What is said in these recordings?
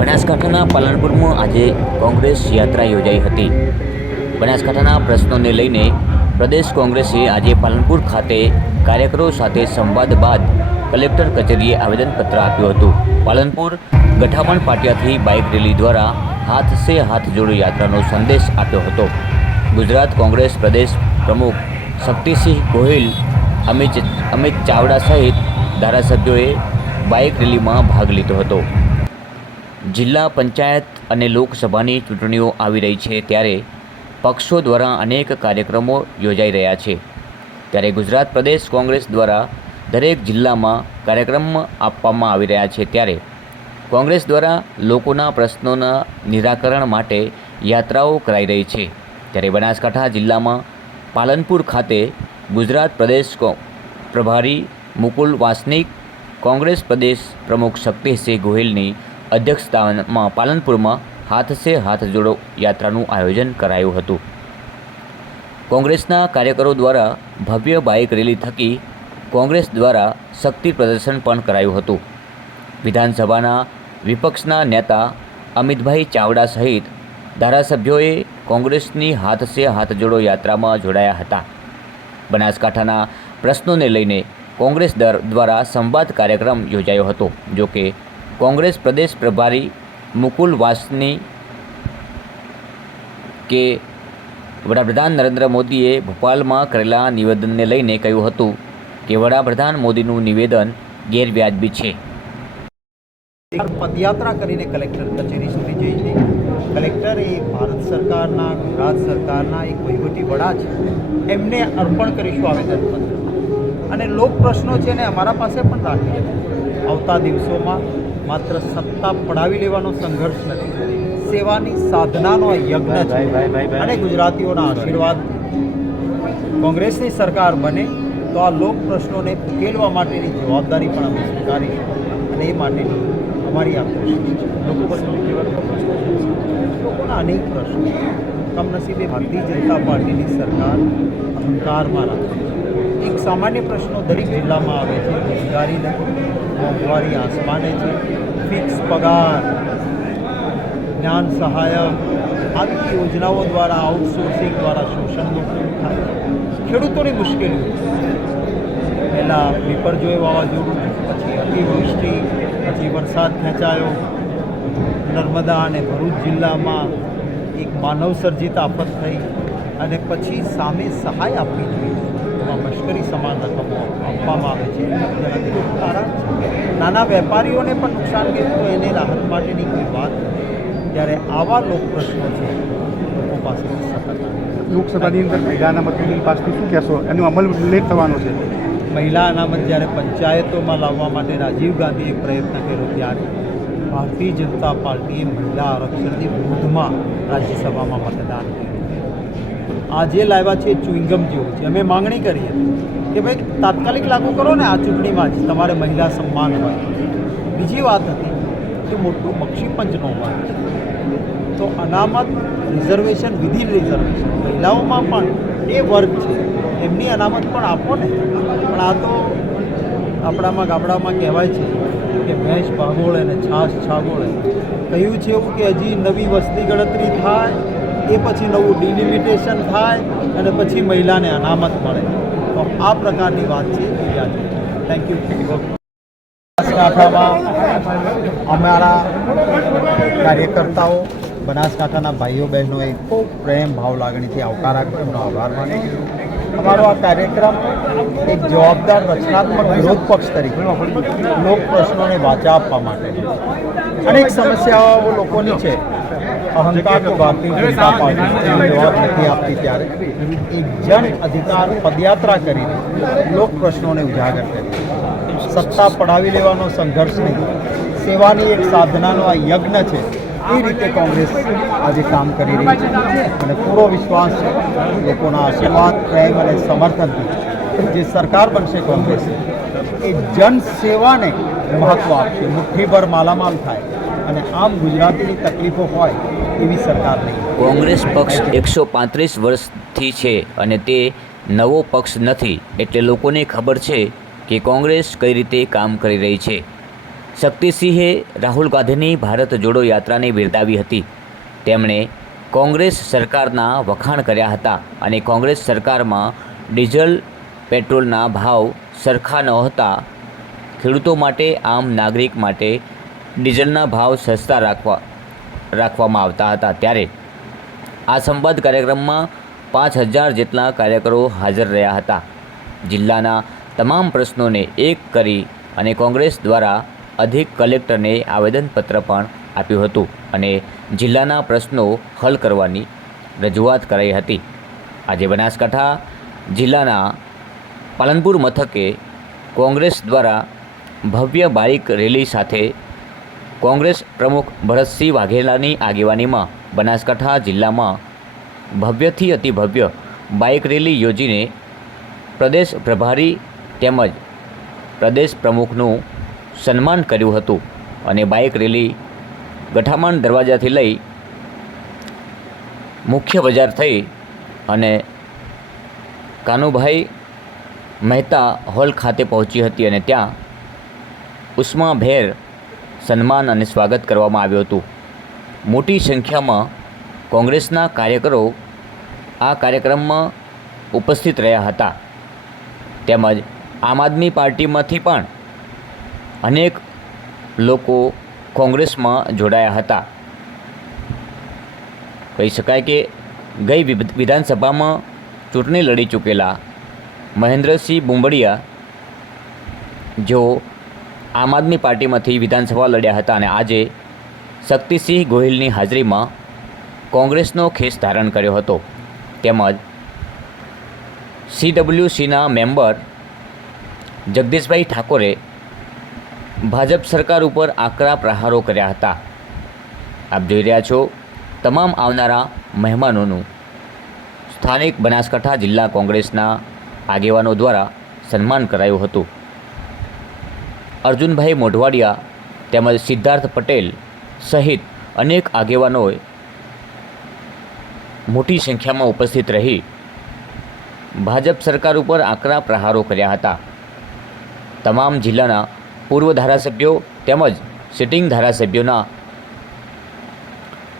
બનાસકાંઠાના પાલનપુરમાં આજે કોંગ્રેસ યાત્રા યોજાઈ હતી। બનાસકાંઠાના પ્રશ્નોને લઈને પ્રદેશ કોંગ્રેસે આજે પાલનપુર ખાતે કાર્યકરો સાથે સંવાદ બાદ કલેક્ટર કચેરીએ આવેદનપત્ર આપ્યું હતું। પાલનપુર ગઠામણ પાટિયાથી બાઇક રેલી દ્વારા હાથ સે હાથ જોડો યાત્રાનો સંદેશ આપ્યો હતો। ગુજરાત કોંગ્રેસ પ્રદેશ પ્રમુખ શક્તિસિંહ ગોહિલ, અમિત ચાવડા સહિત ધારાસભ્યોએ બાઇક રેલીમાં ભાગ લીધો હતો। જિલ્લા પંચાયત અને લોકસભાની ચૂંટણીઓ આવી રહી છે, ત્યારે પક્ષો દ્વારા અનેક કાર્યક્રમો યોજાઈ રહ્યા છે। ત્યારે ગુજરાત પ્રદેશ કોંગ્રેસ દ્વારા દરેક જિલ્લામાં કાર્યક્રમ આપવામાં આવી રહ્યા છે। ત્યારે કોંગ્રેસ દ્વારા લોકોના પ્રશ્નોના નિરાકરણ માટે યાત્રાઓ કરાઈ રહી છે। ત્યારે બનાસકાંઠા જિલ્લામાં પાલનપુર ખાતે ગુજરાત પ્રદેશ પ્રભારી મુકુલ વાસનિક, કોંગ્રેસ પ્રદેશ પ્રમુખ શક્તિસિંહ ગોહિલની અધ્યક્ષતામાં પાલનપુરમાં હાથ સે હાથ જોડો યાત્રાનું આયોજન કરાયું હતું। કોંગ્રેસના કાર્યકરો દ્વારા ભવ્ય બાઇક રેલી થકી કોંગ્રેસ દ્વારા શક્તિ પ્રદર્શન પણ કરાયું હતું। વિધાનસભાના વિપક્ષના નેતા અમિતભાઈ ચાવડા સહિત ધારાસભ્યોએ કોંગ્રેસની હાથ સે હાથ જોડો યાત્રામાં જોડાયા હતા। બનાસકાંઠાના પ્રશ્નોને લઈને કોંગ્રેસ દ્વારા સંવાદ કાર્યક્રમ યોજાયો હતો। જો કે કોંગ્રેસ પ્રદેશ પ્રભારી મુકુલ વાસનિકે વડાપ્રધાન નરેન્દ્ર મોદીએ ભોપાલમાં કરેલા નિવેદનને લઈને કહ્યું હતું કે વડાપ્રધાન મોદીનું નિવેદન ગેરવ્યાજબી છે। પદયાત્રા કરીને કલેક્ટર કચેરી સુધી જઈ હતી। કલેક્ટર એ ભારત સરકારના, ગુજરાત સરકારના એક વહીવટી વડા છે, એમને અર્પણ કરીશું આવેદનપત્ર। અને લોક પ્રશ્નો છે ને અમારા પાસે પણ રાખીએ। આવતા દિવસોમાં માત્ર સત્તા પડાવી લેવાનો સંઘર્ષ નથી, સેવાની સાધનાનો યજ્ઞ છે। અને ગુજરાતીઓના આશીર્વાદ કોંગ્રેસની સરકાર બને તો આ લોક પ્રશ્નોને ઉકેલવા માટેની જવાબદારી પણ અમે સ્વીકારીશું। અને એ માટેની અમારી આ કોશિશ છે। લોકોના અનેક પ્રશ્નો, કમનસીબે ભારતીય જનતા પાર્ટીની સરકાર અહંકારમાં રાખે છે। એક સામાન્ય પ્રશ્નો દરેક જિલ્લામાં આવે છે, રોજગારી નથી, મોંઘવારી આસમાને છે, ફિક્સ પગાર, જ્ઞાન સહાયક આવી યોજનાઓ દ્વારા, આઉટસોર્સિંગ દ્વારા શોષણ લોકોનું થાય છે। ખેડૂતોની મુશ્કેલીઓ પહેલાં વિપરજોય વાવાઝોડું, પછી અતિવૃષ્ટિ, પછી વરસાદ ખેંચાયો, નર્મદા અને ભરૂચ જિલ્લામાં એક માનવ સર્જિત આફત થઈ, અને પછી સામે સહાય આપવી જોઈએ એમાં મશ્કરી સમાન રકમો આપવામાં આવે છે, જેનાથી ખૂબ નારાજ છે। નાના વેપારીઓને પણ નુકસાન ગયું તો એને રાહત માટેની કોઈ વાત નથી। ત્યારે આવા લોક પ્રશ્નો છે લોકો પાસેથી સતત લોકસભાની અંદર મહિલા અનામત બિલ પાસથી શું કહેશો? એનો અમલ લેટ થવાનો છે। મહિલા અનામત જ્યારે પંચાયતોમાં લાવવા માટે રાજીવ ગાંધીએ પ્રયત્ન કર્યો, ત્યારે ભારતીય જનતા પાર્ટીએ મહિલા આરક્ષણની વિરુદ્ધમાં રાજ્યસભામાં મતદાન કર્યું। આજે લાવ્યા છે ચુઈંગમ જેવું છે। અમે માંગણી કરી હતી કે ભાઈ તાત્કાલિક લાગુ કરો ને, આ ચૂંટણીમાં જ તમારે મહિલા સન્માન હોય। બીજી વાત હતી કે મોટું બક્ષીપંચનો હોય છે, તો અનામત રિઝર્વેશન વિધિન રિઝર્વેશન મહિલાઓમાં પણ એ વર્ગ છે એમની અનામત પણ આપો ને। પણ આ તો આપણામાં ગામડામાં કહેવાય છે કે ભેંસ ભાગોળે અને છાશ છાગોળે। કહ્યું છે એવું કે હજી નવી વસ્તી ગણતરી થાય, એ પછી નવું ડિલિમિટેશન થાય, અને પછી મહિલાને અનામત મળે। તો આ પ્રકારની વાત છે એ યાદ રાખો। Thank you. બનાસકાંઠામાં અમારા કાર્યકર્તાઓ, બનાસકાંઠાના ભાઈઓ બહેનોએ ખૂબ પ્રેમ ભાવ લાગણીથી આવકાર આપ્યો, એમનો આભાર માનું। અમારો આ કાર્યક્રમ એક જવાબદાર રચનાત્મક વિરોધ પક્ષ તરીકે લોક પ્રશ્નોને વાચા આપવા માટે, અનેક સમસ્યાઓ લોકોની છે, અહંકાર તો ભારતીય જનતા પાર્ટી જવાબ નથી આપતી, ત્યારે એક જન અધિકાર પદયાત્રા કરીને લોક પ્રશ્નોને ઉજાગર કરી। સત્તા પડાવી લેવાનો સંઘર્ષ નહીં, સેવાની એક સાધનાનો આ યજ્ઞ છે, એ રીતે કોંગ્રેસ આજે કામ કરી રહી છે। અને પૂરો વિશ્વાસ છે લોકોના આશીર્વાદ, પ્રેમ અને સમર્થનથી જે સરકાર બનશે કોંગ્રેસ એ જનસેવાને મહત્ત્વ આપશે, મુઠ્ઠીભર માલામાલ થાય, અને આમ ગુજરાતીની તકલીફો હોય એવી સરકાર નહીં। કોંગ્રેસ પક્ષ 135 વર્ષથી છે અને તે નવો પક્ષ નથી, એટલે લોકોને ખબર છે કે કોંગ્રેસ કઈ રીતે કામ કરી રહી છે। શક્તિસિંહે રાહુલ ગાંધીની ભારત જોડો યાત્રાને બિરદાવી હતી. તેમણે કોંગ્રેસ સરકારના વખાણ કર્યા હતા અને કોંગ્રેસ સરકારમાં ડીઝલ પેટ્રોલના ભાવ સરખા નહોતા. ખેડૂતો માટે, આમ નાગરિક માટે ડીઝલના ભાવ સસ્તા રાખવામાં આવતા હતા. ત્યારે આ સંવાદ કાર્યક્રમમાં 5000 જેટલા કાર્યકરો હાજર રહ્યા હતા. જિલ્લાના તમામ પ્રશ્નોને એક કરી અને કોંગ્રેસ દ્વારા અધિક કલેક્ટરને આવેદનપત્ર પણ આપ્યું હતું અને જિલ્લાના પ્રશ્નો હલ કરવાની રજૂઆત કરાઈ હતી. આજે બનાસકાંઠા જિલ્લાના પાલનપુર મથકે કોંગ્રેસ દ્વારા ભવ્ય બાઇક રેલી સાથે કોંગ્રેસ પ્રમુખ ભરતસિંહ વાઘેલાની આગેવાનીમાં બનાસકાંઠા જિલ્લામાં ભવ્યથી અતિ ભવ્ય બાઇક રેલી યોજીને પ્રદેશ પ્રભારી તેમજ પ્રદેશ પ્રમુખનું સન્માન કર્યું હતું અને બાઇક રેલી ગઠામણ દરવાજાથી લઈ મુખ્ય બજાર થઈ અને કાનુભાઈ મહેતા હોલ ખાતે પહોંચી હતી અને ત્યાં ઉષ્માભેર સન્માન અને સ્વાગત કરવામાં આવ્યું હતું. મોટી સંખ્યામાં કોંગ્રેસના કાર્યકરો આ કાર્યક્રમમાં ઉપસ્થિત રહ્યા હતા. તેમજ આમ આદમી પાર્ટીમાંથી પણ અનેક લોકો કોંગ્રેસમાં જોડાયા હતા. કહી શકાય કે ગઈ વિધાનસભામાં ચૂંટણી લડી ચૂકેલા મહેન્દ્રસિંહ બુંબડિયા જો આમ આદમી પાર્ટીમાંથી વિધાનસભા લડ્યા હતા અને આજે શક્તિસિંહ ગોહિલની હાજરીમાં કોંગ્રેસનો ખેસ ધારણ કર્યો હતો. તેમજ CWCના મેમ્બર જગદીશભાઈ ઠાકોરે ભાજપ સરકાર ઉપર આકરા પ્રહારો કર્યા હતા. આપ જોઈ રહ્યા છો તમામ આવનારા મહેમાનોનું સ્થાનિક બનાસકાંઠા જિલ્લા કોંગ્રેસના આગેવાનો દ્વારા સન્માન કરાયું હતું. અર્જુનભાઈ મોઢવાડિયા તેમજ સિદ્ધાર્થ પટેલ સહિત અનેક આગેવાનોએ મોટી સંખ્યામાં ઉપસ્થિત રહી ભાજપ સરકાર ઉપર આકરા પ્રહારો કર્યા હતા. તમામ જિલ્લાના પૂર્વ ધારાસભ્યો તેમજ સિટિંગ ધારાસભ્યોના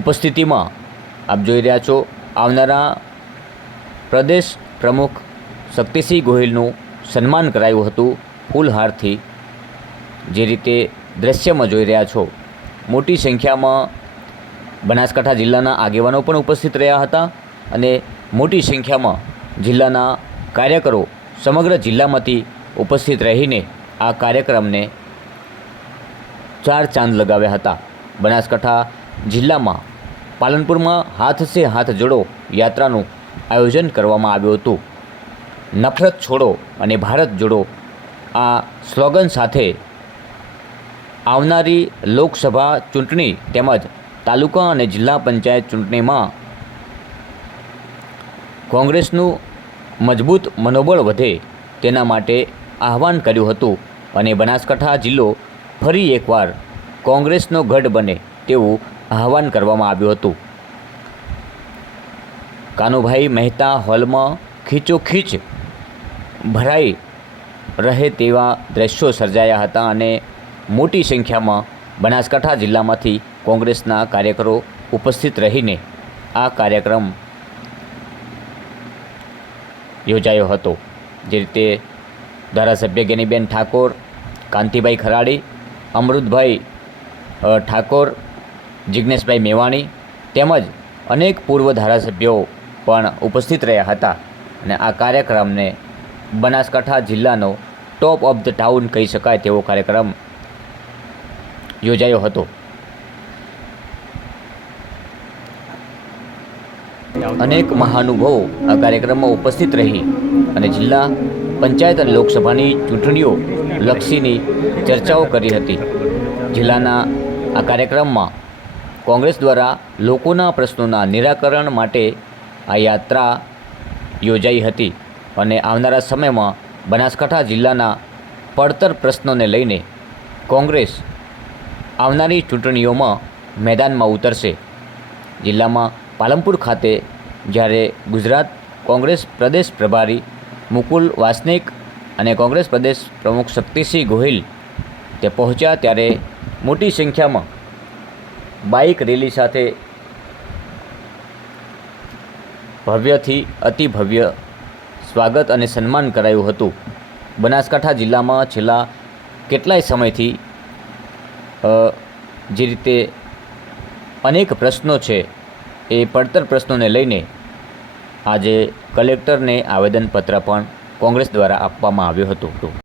ઉપસ્થિતિમાં આપ જોઈ રહ્યા છો આવનારા પ્રદેશ પ્રમુખ શક્તિસિંહ ગોહિલનું સન્માન કરાયું હતું ફૂલહારથી. જે રીતે દ્રશ્યમાં જોઈ રહ્યા છો મોટી સંખ્યામાં બનાસકાંઠા જિલ્લાના આગેવાનો પણ ઉપસ્થિત રહ્યા હતા અને મોટી સંખ્યામાં જિલ્લાના કાર્યકરો સમગ્ર જિલ્લામાંથી ઉપસ્થિત રહીને આ કાર્યક્રમને ચાર ચાંદ લગાવ્યા હતા. બનાસકાંઠા જિલ્લામાં પાલનપુરમાં હાથ સે હાથ જોડો યાત્રાનું આયોજન કરવામાં આવ્યું હતું. નફરત છોડો અને ભારત જોડો આ સ્લોગન સાથે આવનારી લોકસભા ચૂંટણી તેમજ તાલુકા અને જિલ્લા પંચાયત ચૂંટણીમાં કોંગ્રેસનું મજબૂત મનોબળ વધે તેના માટે આહવાન કર્યું હતું અને બનાસકાંઠા જિલ્લો ફરી એકવાર કોંગ્રેસનો ગઢ બને તેવું આહવાન કરવામાં આવ્યું હતું. કાનુભાઈ મહેતા હોલમાં ખીચોખીચ ભરાઈ રહે તેવા દ્રશ્યો સર્જાયા હતા અને મોટી સંખ્યામાં બનાસકાંઠા જિલ્લામાંથી કોંગ્રેસના કાર્યકરો ઉપસ્થિત રહીને આ કાર્યક્રમ યોજાયો હતો. જે રીતે ધારાસભ્ય ગેનીબેન ઠાકોર, કાંતિભાઈ ખરાડી, અમૃતભાઈ ઠાકોર, જિજ્ઞેશભાઈ મેવાણી તેમજ અનેક પૂર્વ ધારાસભ્યો પણ ઉપસ્થિત રહ્યા હતા અને આ કાર્યક્રમને બનાસકાંઠા જિલ્લાનો ટોપ ઓફ ધ ટાઉન કહી શકાય તેવો કાર્યક્રમ યોજાયો હતો. અનેક મહાનુભાવો આ કાર્યક્રમમાં ઉપસ્થિત રહી અને જિલ્લા પંચાયત અને લોકસભાની ચૂંટણીઓ લક્ષીની ચર્ચાઓ કરી હતી. જિલ્લાના આ કાર્યક્રમમાં કોંગ્રેસ દ્વારા લોકોના પ્રશ્નોના નિરાકરણ માટે આ યાત્રા યોજાઈ હતી અને આવનારા સમયમાં બનાસકાંઠા જિલ્લાના પડતર પ્રશ્નોને લઈને કોંગ્રેસ આવનારી ચૂંટણીઓમાં મેદાનમાં ઉતરશે. જિલ્લામાં પાલનપુર ખાતે જ્યારે ગુજરાત કોંગ્રેસ પ્રદેશ પ્રભારી મુકુલ વાસનિક અને કોંગ્રેસ પ્રદેશ પ્રમુખ શક્તિસિંહ ગોહિલ તે પહોંચ્યા ત્યારે મોટી સંખ્યામાં બાઇક રેલી સાથે ભવ્યથી અતિ ભવ્ય સ્વાગત અને સન્માન કરાયું હતું. બનાસકાંઠા જિલ્લામાં છેલ્લા કેટલાય સમયથી જે રીતે અનેક પ્રશ્નો છે એ પડતર પ્રશ્નોને લઈને આજે કલેક્ટરને આવેદનપત્ર પણ કોંગ્રેસ દ્વારા આપવામાં આવ્યું હતું.